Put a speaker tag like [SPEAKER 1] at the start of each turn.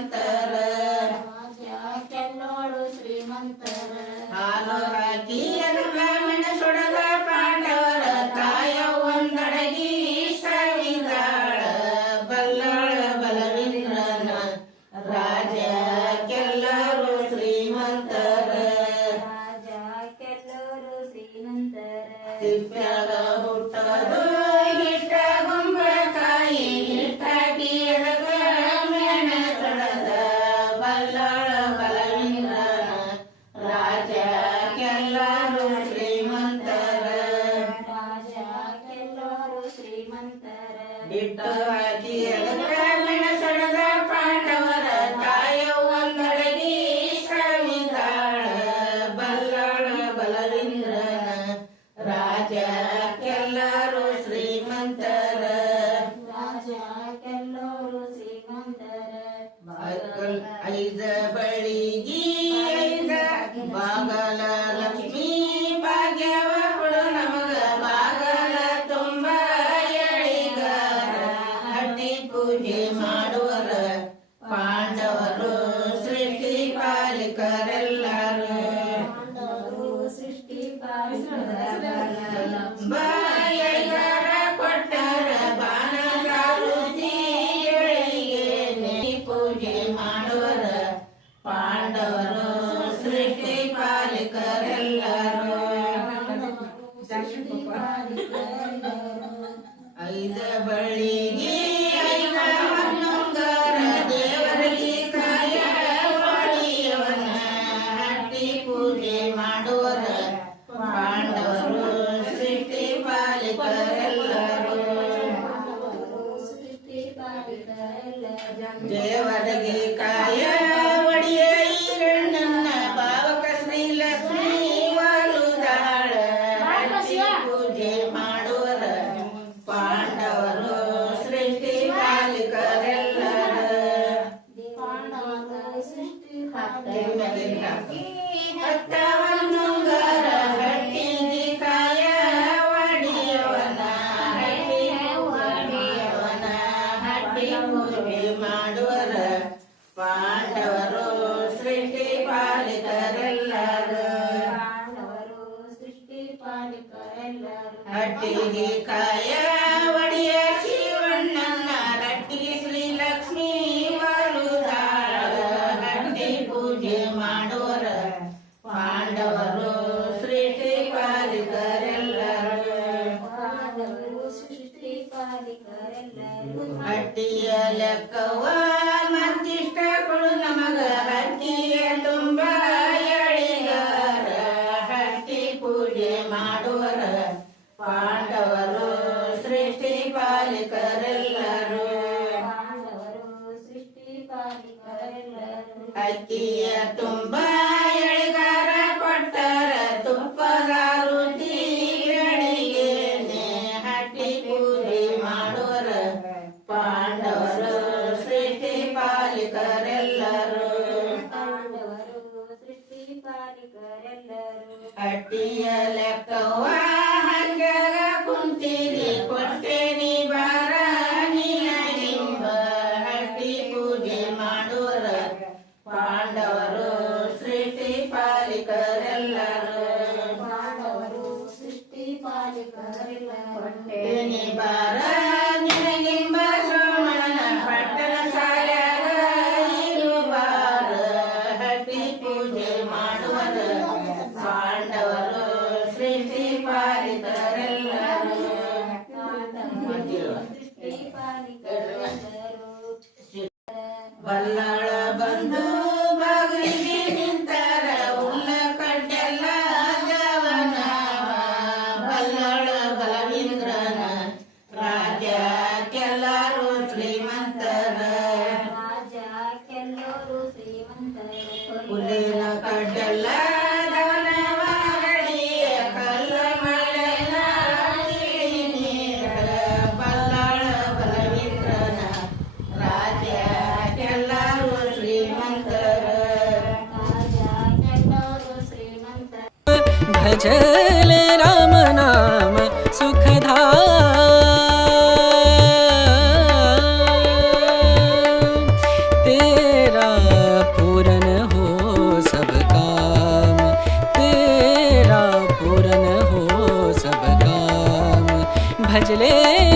[SPEAKER 1] ಶ್ರೀಮಂತರ.
[SPEAKER 2] ನೋಡು ಶ್ರೀಮಂತರ.
[SPEAKER 1] ಹಾಲು ರಾತಿಯನು ಬ್ರಾಹ್ಮಣ ಸುಡಲ ತಾಯ ಒಂದಡಗಿ ಸಾವಿದಾಳ. ಬಲ್ಲಾಳ ಬಲವಿಂದ್ರನ
[SPEAKER 2] ರಾಜ ಕೆಲ್ಲರು ಶ್ರೀಮಂತರ. ರಾಜ ಕೆಲ್ಲರು ಶ್ರೀಮಂತರ ತಿಪ್ಪಲ ಬಿಟ್ಟವತಿಯ ಕೈಕರೆಲ್ಲರೂ
[SPEAKER 1] ಐದ ಬಳಿಗೆ ದೇವರಲ್ಲಿ ಕಾಯ ಪೂಜೆ ಮಾಡುವರ ಪಾಂಡವರು ಸೃಷ್ಟಿ ಪಾಲಿಕರೆಲ್ಲರೂ ದೇವರಿಗೆ ಅಟಿಯ ಲೆಕ್ಕವಾ ಅಟ್ಟಿಯ ಲೆಕ್ಕವಾ ದೀಪಾಲಿತರೆಲ್ಲರೂ ದೀಪಾಲಿತರು
[SPEAKER 3] भजल राम नाम सुखधा तेरा पूरन हो सब काम। तेरा पूरन हो सब काम। भजले